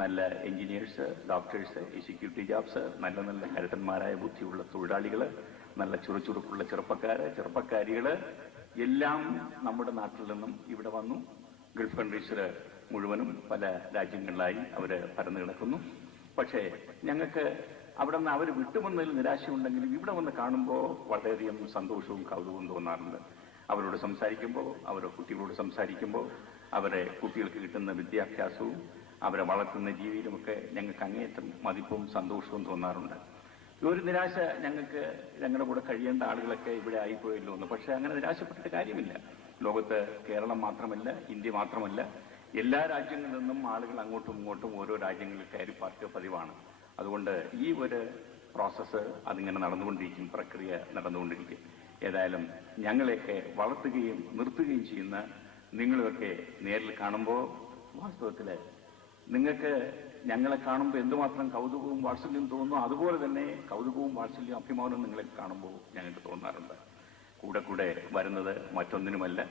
നല്ല engineers, doctors, executive jobs, നല്ല നല്ല കരുത്തന്മാരായ ബുദ്ധിയുള്ള തൊഴിലാളികൾ, നല്ല ചുറുചുറുക്കുള്ള ചെറുപ്പക്കാരികൾ എല്ലാം നമ്മുടെ നാട്ടിൽ നിന്നും ഇവിടെ വന്നു. ഗൾഫ് കൺട്രീസിൽ മുഴുവനും പല രാജ്യങ്ങളിലായി അവർ പരന്നു കിടക്കുന്നു. പക്ഷേ ഞങ്ങൾക്ക് അവിടെ നിന്ന് അവർ വിട്ടുവന്നതിൽ നിരാശയുണ്ടെങ്കിലും ഇവിടെ വന്ന് കാണുമ്പോൾ വളരെയധികം സന്തോഷവും കൗതുകവും തോന്നാറുണ്ട്. അവരോട് സംസാരിക്കുമ്പോൾ, അവരുടെ കുട്ടികളോട് സംസാരിക്കുമ്പോൾ, അവരെ കുട്ടികൾക്ക് കിട്ടുന്ന വിദ്യാഭ്യാസവും അവരെ വളർത്തുന്ന ജീവിതമൊക്കെ ഞങ്ങൾക്ക് അങ്ങേയറ്റം മതിപ്പും സന്തോഷവും തോന്നാറുണ്ട്. ഒരു നിരാശ ഞങ്ങൾക്ക് ഞങ്ങളുടെ കൂടെ കഴിയേണ്ട ആളുകളൊക്കെ ഇവിടെ ആയിപ്പോയല്ലോ എന്ന്. പക്ഷെ അങ്ങനെ നിരാശപ്പെട്ടിട്ട് കാര്യമില്ല. ലോകത്ത് കേരളം മാത്രമല്ല, ഇന്ത്യ മാത്രമല്ല, എല്ലാ രാജ്യങ്ങളിൽ നിന്നും ആളുകൾ അങ്ങോട്ടും ഇങ്ങോട്ടും ഓരോ രാജ്യങ്ങളിൽ കയറി പാർക്കുക പതിവാണ്. അതുകൊണ്ട് ഈ ഒരു പ്രോസസ്സ് അതിങ്ങനെ നടന്നുകൊണ്ടിരിക്കും, പ്രക്രിയ നടന്നുകൊണ്ടിരിക്കും. ഏതായാലും ഞങ്ങളെയൊക്കെ വളർത്തുകയും നിർത്തുകയും ചെയ്യുന്ന നിങ്ങളെയൊക്കെ നേരിൽ കാണുമ്പോൾ വാസ്തവത്തിൽ നിങ്ങൾക്ക് ഞങ്ങളെ കാണുമ്പോൾ എന്തുമാത്രം കൗതുകവും വാത്സല്യവും തോന്നുന്നു, അതുപോലെ തന്നെ കൗതുകവും വാത്സല്യവും അഭിമാനവും നിങ്ങളെ കാണുമ്പോൾ ഞങ്ങൾക്ക് തോന്നാറുണ്ട്. കൂടെ വരുന്നത് മറ്റൊന്നിനുമല്ല,